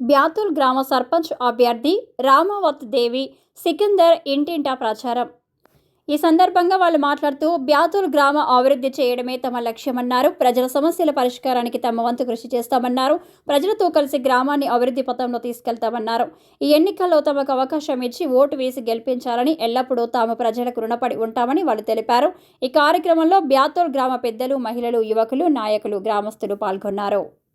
బ్యాతుల్ గ్రామ సర్పంచ్ అభ్యర్థి రామావత్ దేవి సికిందర్ ఇంటింటా ప్రచారం. ఈ సందర్భంగా వాళ్ళు మాట్లాడుతూ బ్యాతుల్ గ్రామ అభివృద్ధి చేయడమే తమ లక్ష్యమన్నారు. ప్రజల సమస్యల పరిష్కారానికి తమ వంతు కృషి చేస్తామన్నారు. ప్రజలతో కలిసి గ్రామాన్ని అభివృద్ధి పథంలో తీసుకెళ్తామన్నారు. ఈ ఎన్నికల్లో తమకు అవకాశం ఇచ్చి ఓటు వేసి గెలిపించాలని ఎల్లప్పుడూ తాము ప్రజలకు రుణపడి ఉంటామని వాళ్ళు తెలిపారు. ఈ కార్యక్రమంలో బ్యాతుల్ గ్రామ పెద్దలు మహిళలు యువకులు నాయకులు గ్రామస్తులు పాల్గొన్నారు.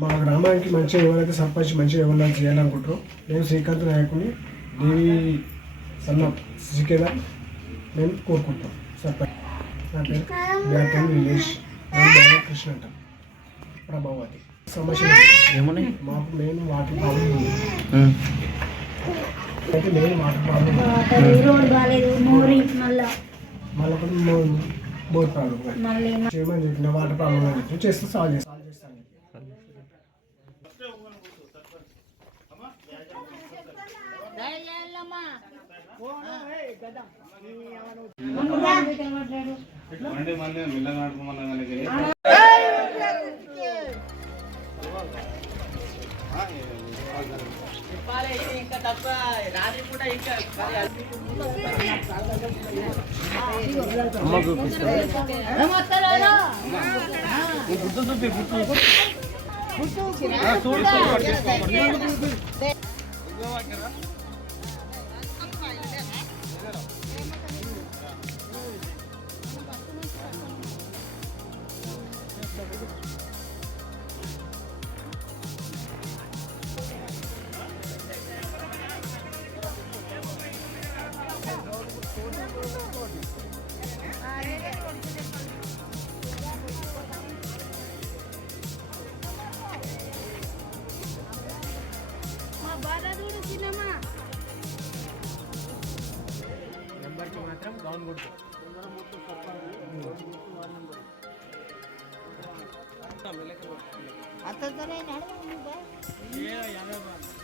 మా గ్రామానికి మంచిగా ఎవరైతే సర్పంచ్ మంచిగా ఎవరైనా చేయాలనుకుంటారో నేను శ్రీకాంత్ నాయకుని దేవి సన్న సికేదార్ నేను కోరుకుంటాం. సర్పంచ్ నా పేరు బ్యాటన్ విలేజ్ నేను బాలకృష్ణ అంట. ప్రభావతి. సమస్య మాకు మెయిన్ వాటర్ ప్రాబ్లం ఉంది. అయితే మెయిన్ వాటర్ ప్రాబ్లం మళ్ళా. బోర్ ప్రాబ్లం చేయమని చెప్పిన వాటర్ ప్రాబ్లం అని చెప్పి చేస్తే సాల్వ్ చేస్తాను సాల్వ్ చేస్తాను గుర్తు చూపి గుర్తు మా అతనే నడవండి బా డెమో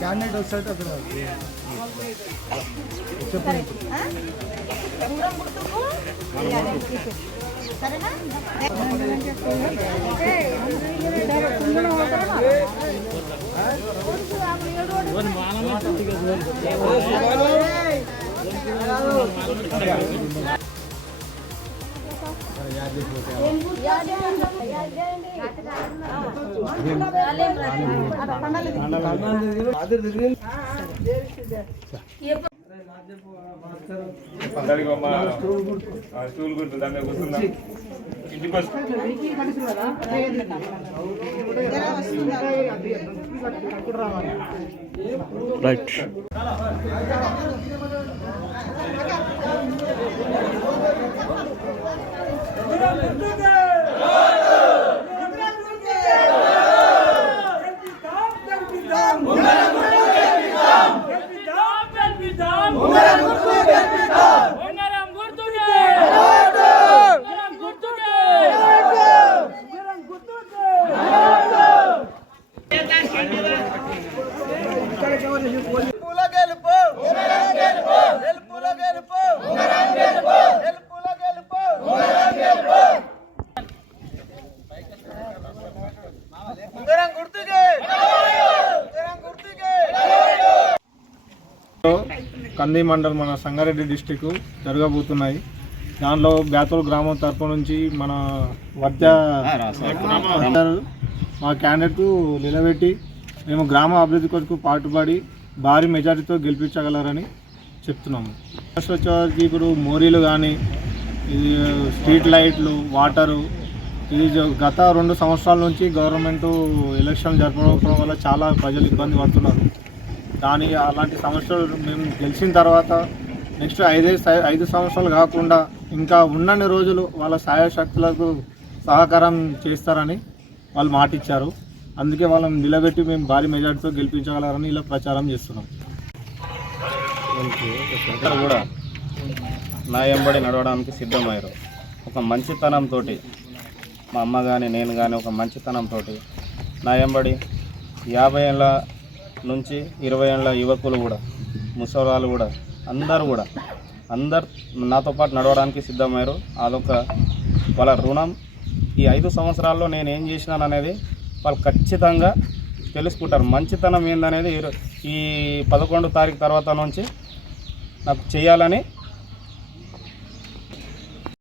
క్యాండిడేట్ వస్తే అక్కడ సరేనా? స్టూల్ గుర్తు దాని మీద ఇంటికి వస్తా రైట్ Thank you. కంది మండల్ మన సంగారెడ్డి డిస్టిక్ జరగబోతున్నాయి. దానిలో బ్యాతూరు గ్రామం తరపు నుంచి మన వద్ద మా క్యాండిడేట్ నిలబెట్టి మేము గ్రామ అభివృద్ధి కొరకు పాటుపడి భారీ మెజారిటీతో గెలిపించగలరని చెప్తున్నాము. ఫస్ట్ వచ్చేవారికి ఇప్పుడు మోరీలు కానీ ఇది స్ట్రీట్ లైట్లు వాటరు ఇది గత రెండు సంవత్సరాల నుంచి గవర్నమెంట్ ఎలక్షన్ జరపడం వల్ల చాలా ప్రజలు ఇబ్బంది పడుతున్నారు. కానీ అలాంటి సమస్యలు మేము గెలిచిన తర్వాత నెక్స్ట్ ఐదే ఐదు సంవత్సరాలు కాకుండా ఇంకా ఉన్నన్ని రోజులు వాళ్ళ సహాయ శక్తులకు సహకారం చేస్తారని వాళ్ళు మాట ఇచ్చారు అందుకే వాళ్ళని నిలబెట్టి మేము భారీ మెజార్టీతో గెలిపించగలరని ఇలా ప్రచారం చేస్తున్నాం. కూడా నా ఎంబడి నడవడానికి సిద్ధమయ్యారు. ఒక మంచితనంతో మా అమ్మ కానీ నేను కానీ ఒక మంచితనంతో నా ఎంబడి యాభై ఏళ్ళ నుంచి ఇరవై ఏళ్ళ యువకులు కూడా ముసలాలు కూడా అందరూ కూడా అందరు నాతో పాటు నడవడానికి సిద్ధమయ్యారు. అదొక వాళ్ళ రుణం. ఈ ఐదు సంవత్సరాల్లో నేను ఏం చేసినాను అనేది వాళ్ళు ఖచ్చితంగా తెలుసుకుంటారు. మంచితనం ఏందనేది ఈ ఈ పదకొండు తారీఖు తర్వాత నుంచి నాకు చేయాలని